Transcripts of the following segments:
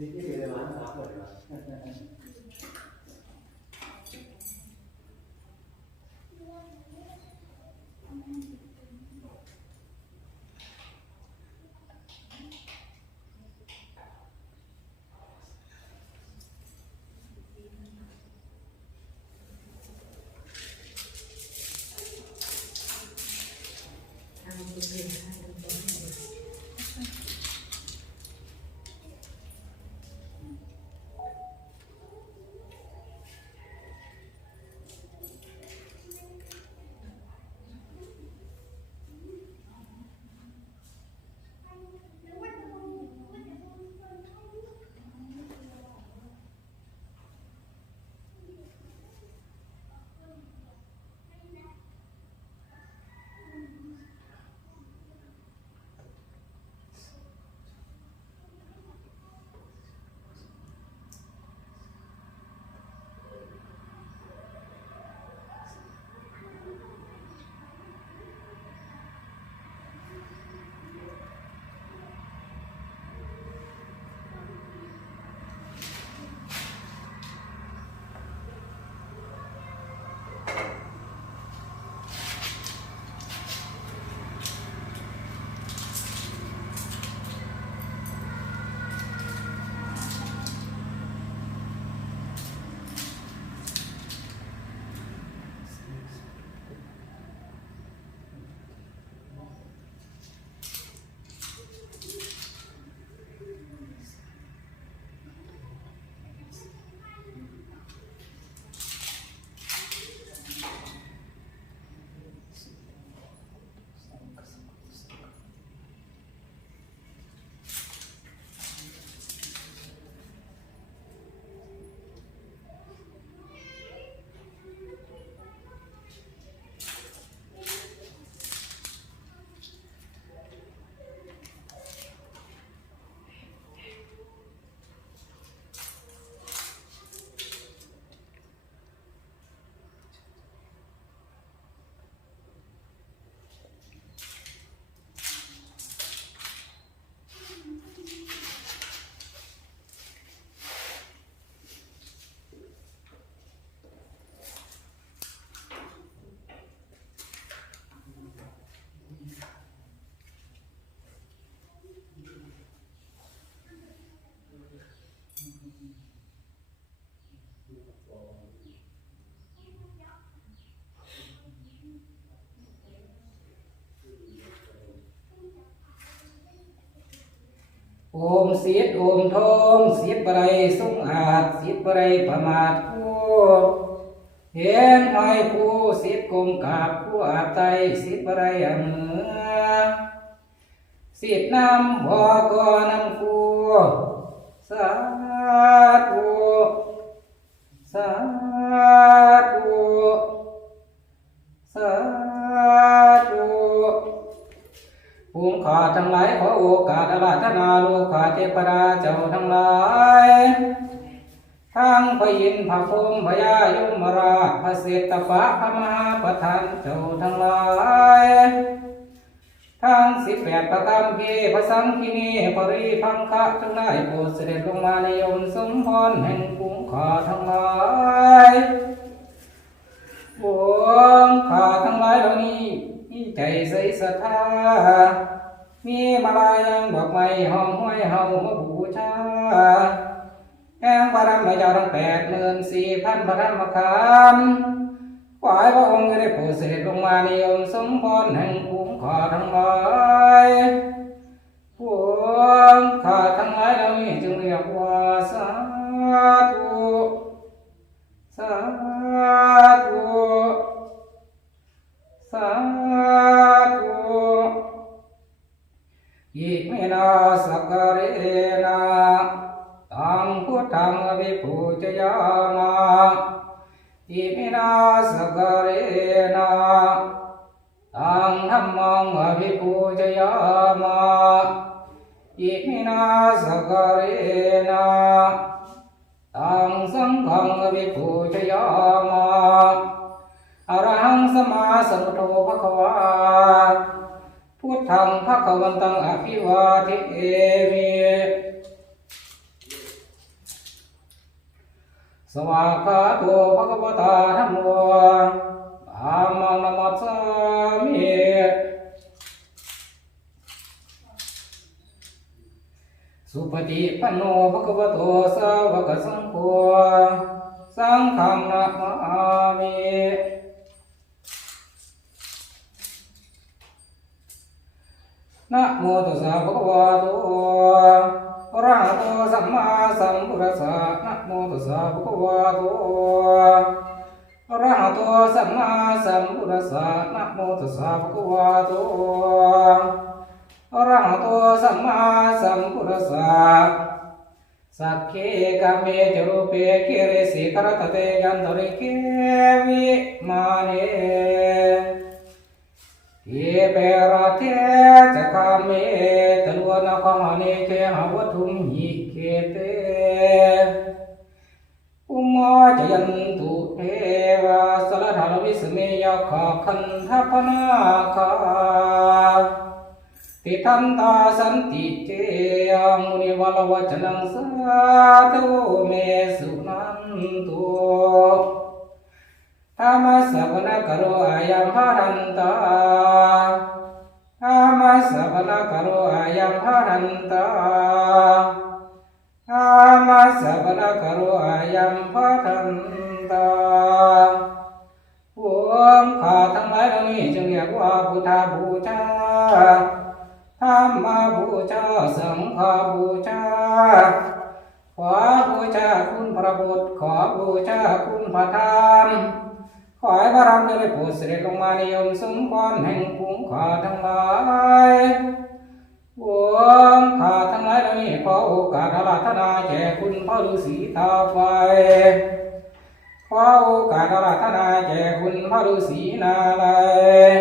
你你弟来玩啥货是吧？มเสียดโอมทองเสียดบไรสุงอาจเสียดบไรประมาทผู้เห็นไอ้ผู้เสียดกงกาบผู้อาใจเสียดบไรอเหนือเสียดน้ำบ่อก็นำกูสาธุสาธุาทั้งหลายขอโอกาสอาราธนาลูกขาเทพราเจ้าทั้งหลายทั้งพระอินพระพรมพยายมราพระเศรษฐปะพระมหาประธานเจ้าทั้งหลายทั้งสิบแปดประการเพพระสังฆินีปริพังคะทั้งหลายโปรดเสด็จลงมาในยมสมพรแห่งภูมิขาทั้งหลายวงขาทั้งหลายเหล่านี้ใจใสศรัทธา มีมาลายังดอกไม้หอมห้อยเฮามาบูชาแห่งพระธรรมเจ้าทั้งแปดหมื่นสี่พันพระธรรมขันธ์ขอให้พระองค์ได้โปรดเสด็จลงมาในองค์สมพรแห่งภูมิข้าทั้งหลายพวกข้าทั้งหลายเหล่านี้จึงเรียกว่าสาธุสาธุสาธุ อิเมนาสักการเนะตังพุทธังอภิปูจยามาอิเมนาสักการนะตังธัมมังอภิปูจยามาอิเมนาสักการนะตังสังฆังวิภูชยามาอรหังสมาสัมพุทโธภควา พุทธังพระขวันตังอภิวาทิเอมีสวากาโตพระกบตาธรรมวธรมังนมัสสามีสุปฏิปันโนภะคะวโตสาวกสังโฆสังฆังนะมามิ นะโมตัสสะภะคะวะโตอะระหะโตสัมมาสัมพุทธัสสะนะโมตัสสะภะคะวะโตอะระหะโตสัมมาสัมพุทธัสสะนะโมตัสสะภะคะวะโตอะระหะโตสัมมาสัมพุทธัสสะสักเพกามิจรูปเกิเรสิกรตเตยันตริเกวิมาเน เยเปรเทจะกามเมตลวนกอาเนเกหาวทุมหิเกเตอุมอจยันตุเทวาสลธารวิสเมยขคันทพนาคาติทันตาสันติเจยมุนิวลวจนังสาธุเมสุนันตุ อามาสัพ आमसवनकरो अयं हरन्त आमसवनकरो अयं हरन्त आमसवनकरो अयं हरन्त วงขอทั้งหลายเหล่านี้จึงเรียกว่าพุทธบูชาธรรมบูชาสังฆบูชาขอบูชาคุณพระบุตรขอบูชาคุณพระธรรม ขอให้พรรมีด้ผู้เสด็จลงมานิยมสมควรแห่งภูมิข้าทั้งหลายวงข้าทั้งหลายได้ขอโอกาสาราธนาแก่คุณพระฤาษีตาไฟขอโอกาสาราธนาแก่คุณพระฤาษีนาลาย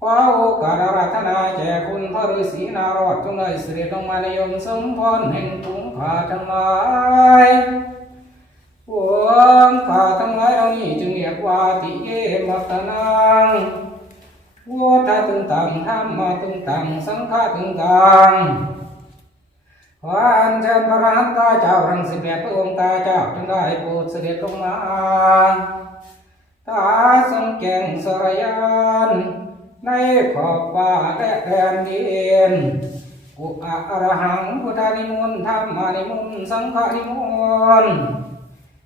ขอโอกาสาราธนาแก่คุณพระฤาษีนารอดจงได้สิริลงมานิยมสมควรแห่งภูมิข้าทั้งหลาย วงข้าทั้งหลายเอานี้จึงเรียกว่าติเยมัตนังวัวตาตึงตังธรรมตึงตังสังฆาตึงตังขออันเชิญพระรหันตาเจ้ารังสิบแปดพระองค์ตาเจ้าจึงได้โปรดเสด็จลงมาตาสรงแก่งสรยานในขอบฟ้าและแผ่นดินอุอะระหังพุทธานิมนต์ธรรมานิมนต์สังฆานิมนต์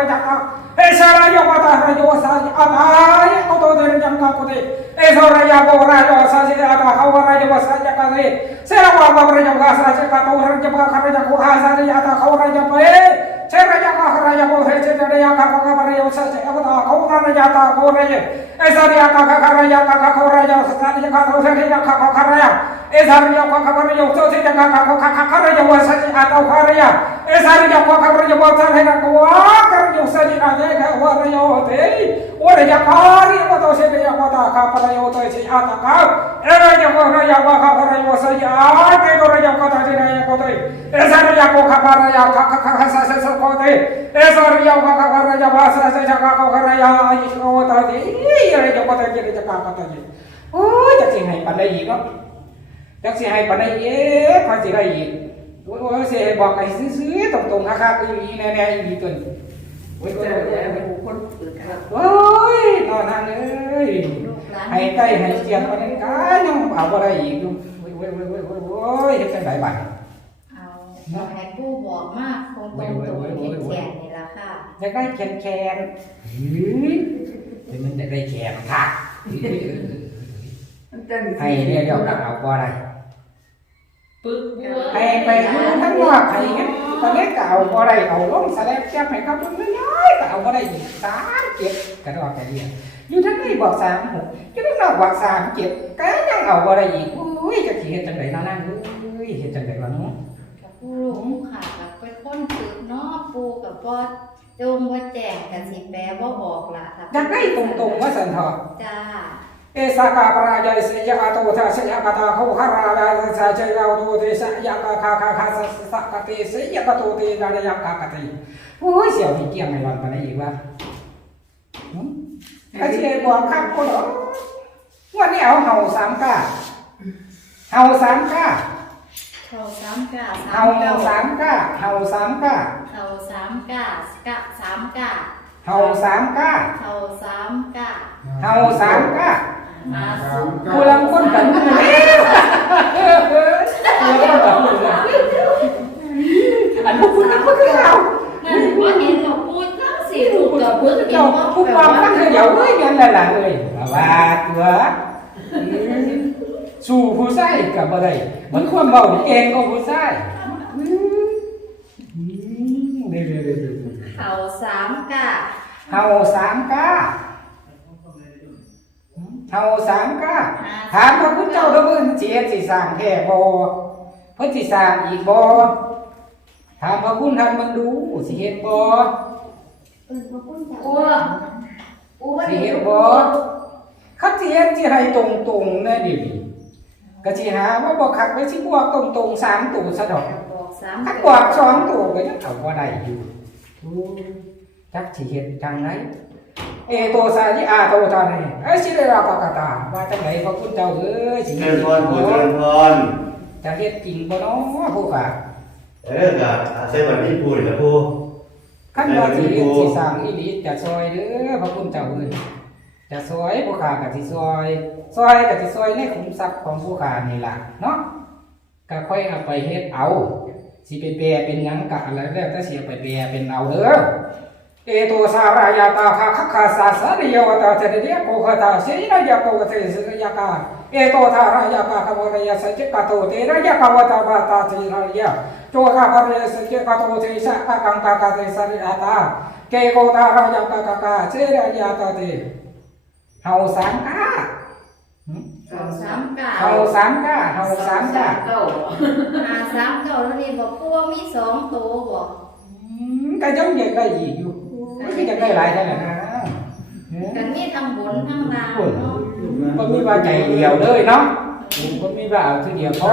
ri ka ka ka raja wa sa ri ka ko wa ka raja sa ri ka de ka wa raja o te. O raja ka ri wa to se ri ka ta ka pa raja o to se ata ka. Ai raja ko raja wa ka ka raja wa sa ri a ke ko raja ka ta ri raja ko te. Ai sa ri ka ka ka raja ka ka ka sa sa sa ko te. Ai sa ri ka ka ka raja wa sa sa sa ka ka raja ai ko ta te. Ai raja ko ta ri raja ka ka ta ri. โอ้ยจะสิให้ปานใดอีกเนาะจักสิให้ปานใดอีกพอสิได้อีกโอ้ยโอ้ยสิให้บอกให้ซื่อๆตรงๆคักๆอีหลีแน่ๆอีหลีตัวนี้ โอ้ยโอ้ยเจ้าแย่โอ้ยเป็นคนฝึกครับโอ้ยนอนนั่นเอ้ยหานให้ใกล้ให้เสียงไปนั้นกายังเอาบ่ได้อีกอยู่โอ้ยโอ้ยโอ้ยโอ้ยโอ้ยโอ้ยเฮ็ดจังไดบัดเอาบอกให้ผู้บอกมากคงตรงตรงเข็นแขนนี่ละค่ะอยากได้แคนๆเฮ้ยเดี๋ยมันจะได้แคนค่ะมันเนให้เรียกเดี๋ยวกลับเอาบ่ได้ ปึกบัวให้ไปดูทั้งนอกให้เห็นตอนนี้ก็เอาบ่ได้เอาลงสแลบแก้ให้เขาดูน้อยๆก็เอาบ่ได้อีกสามเจ็ดกระดอกกระเดียอยู่ทั้งนี้บอกสามหกอยู่ทั้งนอกบอกสามเจ็ดก็ยังเอาบ่ได้อีกอุ้ยจะสิเฮ็ดจังได๋เนาะนั่นอุ้ยเฮ็ดจังได๋วะเนาะกับผู้ลูกผู้ขากับเป็นคนฝึกเนาะปูกับบ่จงบ่าแจ้งกันสิแปลบ่าออกล่ะค่ะอยากได้ตรงๆว่าสันเถาะจ้า เอสากาปรายายเสยอาโตทาสยากตาเขาหารายาสาเจยาโตเตสยากาคาคาคาสสะกะเตสยากโตเตนายากากะเตโอ้ยเสียวมีเกี่ยงในวันปานนี้อีกว่าอาจารย์บอกครับคนเหรอวันนี้เอาเห่าสามก้าเห่าสามก้าเข้าสามกะเห่าสามก้าเห่าสามก้าเข้าสามกะกะสามกะเห่าสามก้าเข้าสามกะเห่าสามก้า มาสุกูลังคนกันอันพวกคุณพวกเรานั่นบ่เห็นหรอกปูทั้งสี่ถูกผู้กับผู้เพิ่นเจ้าผู้ความตั้ง เดียวเอ้ยเงินละละเลยว่าตัวสู่ผู้ใส่กับบ่ได้มันความเบาเก่งก็ผู้ใส่เด้อเข้าสามกะเฮาสามก้าเฮาสามก้าถามพระพุทธเจ้าเด้อเพิ่นสิเฮ็ดสิสร้างแท้บ่เพิ่นสิสร้างอีกบ่ถามพระคุณท่านเบิ่งดูสิเฮ็ดบ่เอิ้นบ่คุณจ้ะอ้วอ้วสิเฮ็ดบ่คันสิเฮ็ดสิให้ตรงๆแน่ดิก็สิหาว่าบ่คักไว้สิบวกตรงๆ3ตัวซะดอกบอกสามคันบอกสองตัวก็ยังเอาบ่ได้อยู่โอ้จักสิเฮ็ดจังได เอโตสายิอาโตตานี่เอ้ยสิได้รับปากตาว่าจังไดพระคุณเจ้าเอ้ยสิเจเฮ็ริดญจพริงรปู่เจบ่ริญพรจะเฮ็ดจริงบ่เนาะผู้ค่ะเออกับอาศัยวันนี้ปู่นะปู่ขั้นว่าสิเฮ็ดสิสร้างอีหลีจะซอยเด้อพระคุณเจ้าเอ้ยจะซอยผู้ค้าก็สิซอยซอยก็สิซอยในขุมทรัพย์ของผู้ค้านี่ล่ะเนาะก็ค่อยเอาไปเฮ็ดเอาสิไปแปลเป็นหยังก็อะไรแล้วแต่สิเอาไปแปลเป็นเอาเด้อ เอโตสารายาตาคาคัคคาสาสาริยวตาเจเดโกคตาเสนายาโกเตสยากาเอโตทารายาคาคาวรยาสจิกาโตเตระยากาวตาบาตาเจรายาโจกาภรยสเกกาโตเทสะกะกังกากาเตสริอาตาเกโกตารายังกากากาเจรายาตาเตเฮาสามกาเขาสามกะเฮาสามกาเฮาสามกาเก้าหาสามเก้าแล้วนี่บอกปูว่ามีสองตัวบอกก็ยังอยากได้อีกอยู่ ไม่ใช่อยากได้หลายเท่านั้นนะเอ้ยกันมีทั้งบนทั้งล่างเนาะบ่มีว่าใจเดียวเลยเนาะบ่มีว่าเอาทีเดียวพอ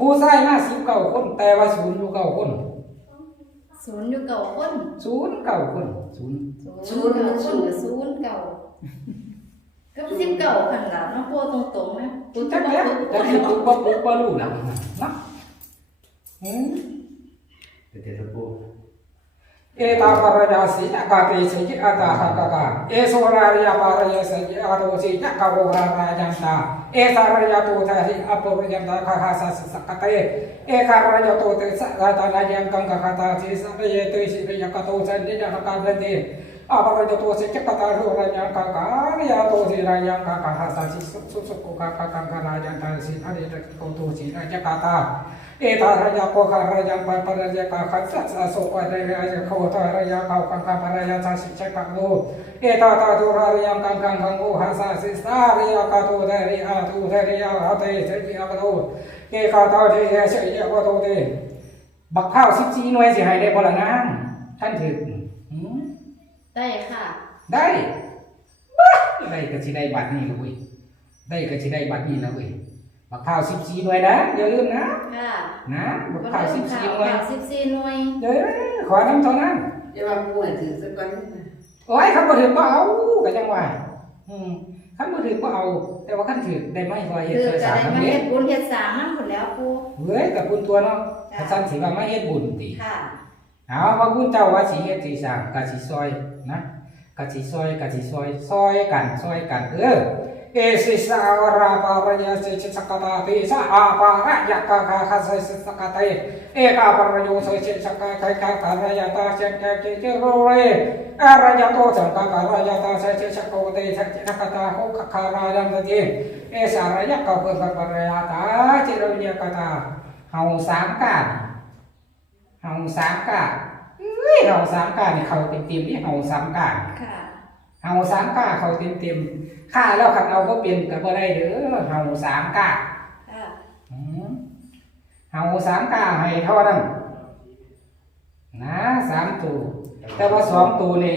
ผู้ชายมา19คน แต่ว่าศูนย์อยู่9คนศูนย์อยู่เก่าคนศูนย์เก้าคนศูนย์ศูนย์เก่าคนกับศูนย์เก่าก็สิบเก่าขันหลังน้องปูตรงๆนะปูจัจะกบอแล้วกจักสิปุ๊บปุ๊บปุ๊บปุ๊บรู้แล้วนะอืมเดี๋ยวปู่เอตาปารยาสีนากาเตสิกิอาตาหากากาเอโสราริยาปารยาสิกิอาโตสินากาโวรารายันตาเอสารยา โตทาหิอปริยันตาคาหาสัสส อารยาราตานายังกังกะคาตาสิเยเตสิริยกะโตาเรเตอาปารยาโตสิกิปตารรายังกากายาโตสิรายังกากาหาสัสสุสุสุกุกากากังการายันตาสิอริยโกโตสิรายังกาตาเอตาระยะโกคารยะปะปะระยะกาขันสัสสะโสกะเรระยะโคตาระยะกาคังคังประยะสัสสิจกังโลเอตาตาตุระระยะกังกังคังโอหาสัสสิสาระยกาตุเริอาตุเริยะหะเตเทริยกะโตเกกาตาเทเยเสยะกะโตเตบักข้าว14หน่วยสิให้ได้บ่ล่ะนางท่านถึกหืม ได้ค่ะ ได้บ้าได้ก็สิได้บัตรนี้ล่ะเว้ยได้ก็สิได้บัตรนี้ล่ะเว้ยบักข้าว14หน่วยนะอย่าลืมนะค่ะนะบักข้าว14หน่วยข่าวสิบสี่หน่วยเด้อขอน้ำเท่านั้นอย่าว่าปูให้ถือสักก่อนโอ้ยเขาบ่ถึงบ่เอาก็จังว่าหอืมคันบ่ถือก็เอา แต่ว่าคันถือได้ไม่ซอยเฮ็ดคือซอยจะสามได้คำมาเนี้เฮ็ดบุญเฮ็ดสร้างนำพุ่นแล้วปูเฮ้ยกับคุณตัวเนาะถ้าซั่นสิว่ามาเฮ็ดบุญติค่ะ เอาพระคุณเจ้าว่าสิเฮ็ดสิสร้างก็สิซอยนะก็สิซอยก็สิซอยซอยกันซอยกันเออเอสิสาวราปารยสิสกตาติสาอาปาระยะกะคาคาสิสกตาเอกาปรโยสิสกตาคาคารยตาเจเจเจเจโรเรอารยาโตสังกะารยาตาสิสกโกเตสัจกตาโหคคารายันติเอสารยะกะปะปรยตาจิโรยกตาเฮาสามกัน เฮาสามกาเอ้ยเฮาสามกานี่เขาเต็มเต็มๆนี่เฮาสามกาค่ะเฮาสามกาเขาเต็มเต็มๆค่าแล้วคันเอาบ่เป็นก็บ่ได้เด้อเฮาสามกาค่ะอืมเฮาสามกาให้เท่านั้นนะสามตัวแต่ว่าสองตัวนี่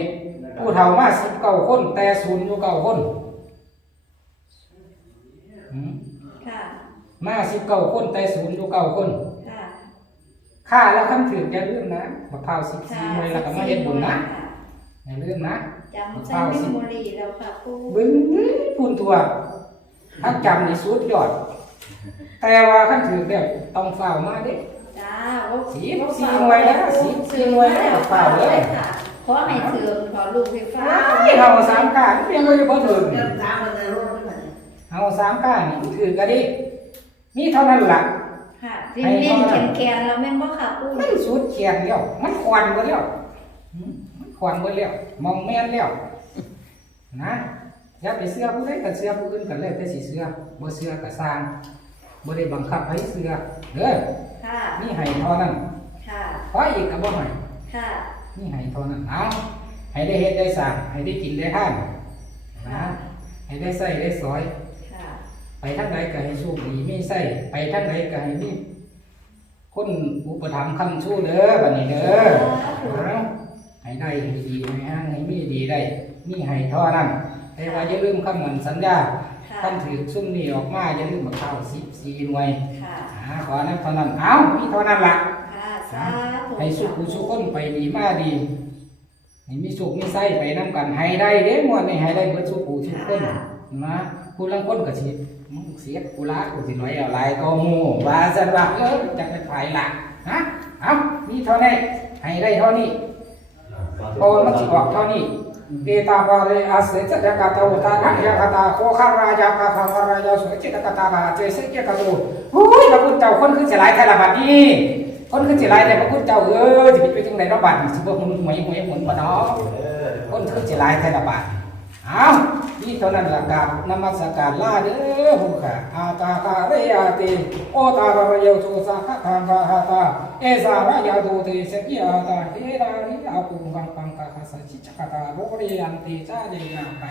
ผู้เฒ่ามาสิบเก้าคน แต่ศูนย์อยู่เก้าคนอืมค่ะมาสิบเก้าคนแต่ศูนย์อยู่เก้าคน ค่ะค่าแล้วคันถืออย่าลืมนะบักพร้าวสิบสี่ค่ะหน่วยแล้วก็มาเฮ็ดบุญนะอย่าลืมนะจำใช้เมมโมรีแล้วค่ะปูบึ้งพูนตัวถ้าจำนี่สุดยอด แต่ว่าขั้นถือเนี่ยต้องเฝ้ามาเด้จ้าสีสีหน่วยแล้วสีสีหน่วยแล้วเฝ้าเลยค่ะขอให้ถึงขอลูกไฟฟ้าไอ้เฮาสามกาเพียงว่าจะบ่ถึงเริ่มตามมาในรถนี่มันเฮาสามกานี่ถือก็ดิมีเท่านั้นล่ะ ค่ะเน้นเน้นแขนแขนๆแล้วแม่นบ่ค่ะปูมันสุดเขียนแล้วมันควันไปแล้วหืมมันควันไปแล้วมองแม่นแล้วนะอย่าไปเสื้อผู้ใดก็เสื้อผู้อื่นกันเลยแต่สิเสื้อบ่เสื้อก็สร้างบ่ได้บังคับให้เสื้อเด้อค่ะนี่ให้เท่านั้นค่ะขออีกก็บ่ให้ค่ะนี่ให้เท่านั้นเอาให้ได้เฮ็ดได้สร้างให้ได้กินได้ทานนะให้ได้ใส่ได้สอยค่ะ ไปทางใดก็ให้โชคดีมีใส่ไปทางใดก็ให้มีคนอุปถัมภ์ค้ำชูเด้อบัดนี้เด้อเอาให้ได้ให้ดีให้ห่างให้มีดีได้นี่ให้เท่านั้นแต่ว่าอย่าลืมคำมั่นสัญญาค่ะท่านถือซุ่มนี่ออกมาอย่าลืมมาเข้าสิบสี่หน่วยค่ะอ่าขอนั้นเท่านั้นเอามีเท่านั้นละค่ะสาธุให้สุขุสุขคนไปดีมาดีให้มีสุขมีไส้ไปน้ำกันให้ได้เด้หมวดนี่ให้ได้เบิดสุขุสุขคนนะผู้ลังคนก็สิมึง เสียกูละกูสิน้อยเอาหลายก็มูว่าสันว่าเออจะเป็นฝ่ายหละฮะเอามีเท่านี้ให้ได้เท่านี้เพราะว่ามันสิออกเท่านี้เอตาบาเรอาเสจจะกาตาอุตานักยากาตาโคขารายาคาคารายาสุจิตกาตาบาเจสิกกาตูโอ้ยพระคุณเจ้าคนขึ้นสิหลายไทยละบัดนี้คนขึ้นสิหลายแต่พระคุณเจ้าเออสิไปจังได๋เนาะบัดสิบ่หุ่นหวยหวยหมุนบ่เนาะคนขึ้นสิหลายไทยละบัด อาวนี่เท่านั้นละกราบนมัสการลาเด้อผู้ค่ะอาตาคาเรยาติโอตาบารยโตสาคทางกาหาตาเอสารายาโตเตสกิอาตาเฮรานิอากุงกังปังกาคาสจิจกตาโรเรียันติจาเดยาไป